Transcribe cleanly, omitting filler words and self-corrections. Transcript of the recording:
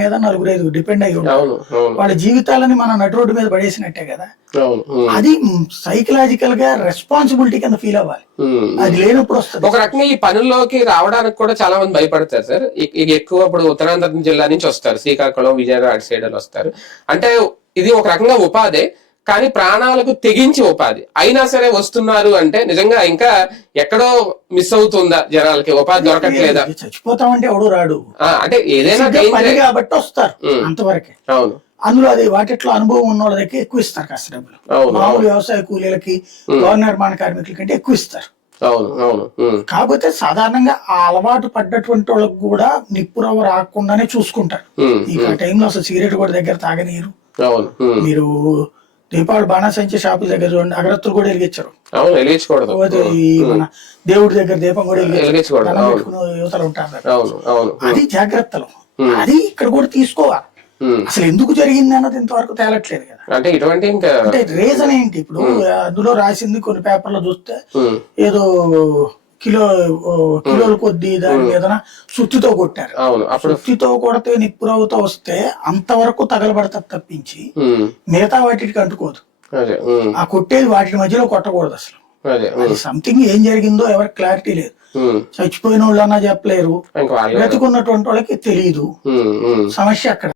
మీద నలుగురు ఐదుగురు డిపెండ్ అయ్యి ఉంటారు. వాళ్ళ జీవితాలని మనం నటు రోడ్డు మీద పడేసినట్టే కదా. అది సైకలాజికల్ గా రెస్పాన్సిబిలిటీ కింద ఫీల్ అవ్వాలి. అది లేనప్పుడు వస్తుంది. ఒక రకంగా ఈ పనుల్లోకి రావడానికి కూడా చాలా మంది భయపడతారు సార్. ఎక్కువ ఇప్పుడు ఉత్తరాంధ్ర జిల్లా నుంచి వస్తారు, శ్రీకాకుళం, విజయనగరం అటు సైడ్ వస్తారు. అంటే ఇది ఒక రకంగా ఉపాధి, కానీ ప్రాణాలకు తెగించి ఉపాధి అయినా సరే వస్తున్నారు అంటే నిజంగా ఇంకా ఎక్కడో మిస్ అవుతుందా జనాలకి, ఉపాధి దొరకట్లేదా? చచ్చిపోతామంటే ఎవడు రాడు, అంటే ఏదైనా కాబట్టి వస్తారు అంతవరకే. అవును, అందులో అది వాటిట్లో అనుభవం ఉన్న వాళ్ళ దగ్గర ఎక్కువ ఇస్తారు కాస్త డబ్బులు. మామూలు వ్యవసాయ కూలీలకి, భవన నిర్మాణ కార్మికుల కంటే ఎక్కువ ఇస్తారు. కాకపోతే సాధారణంగా ఆ అలవాటు పడ్డటువంటి వాళ్ళకి కూడా నిప్పురవ రాకుండానే చూసుకుంటారు. ఇక ఆ టైంలో అసలు సిగరెట్ కూడా దగ్గర తాగనీరు. మీరు దీపావళి బాణాసంచి షాపుల దగ్గర చూడండి, అగరత్తులు కూడా వెలిగించారు. మన దేవుడి దగ్గర దీపం కూడా యువతలు ఉంటారు. అది జాగ్రత్తలు, అది ఇక్కడ కూడా తీసుకోవాలి. అసలు ఎందుకు జరిగింది అన్నది ఇంతవరకు తేలట్లేదు కదా. అంటే ఇటువంటి అంటే రీజన్ ఏంటి? ఇప్పుడు అందులో రాసింది కొన్ని పేపర్లో చూస్తే ఏదో కిలోల కొద్ది దాని మీద సుత్తితో కొట్టారు. సుత్తితో కొడితే నిప్పురవుతో వస్తే అంతవరకు తగలబడతారు తప్పించి మిగతా వాటికి అంటుకోదు. ఆ కొట్టేది వాటి మధ్యలో కొట్టకూడదు అసలు. అది సంథింగ్ ఏం జరిగిందో ఎవరికి క్లారిటీ లేదు. చచ్చిపోయిన వాళ్ళన్నా చెప్పలేరు, బ్రతికున్నటువంటి వాళ్ళకి తెలియదు. సమస్య అక్కడ.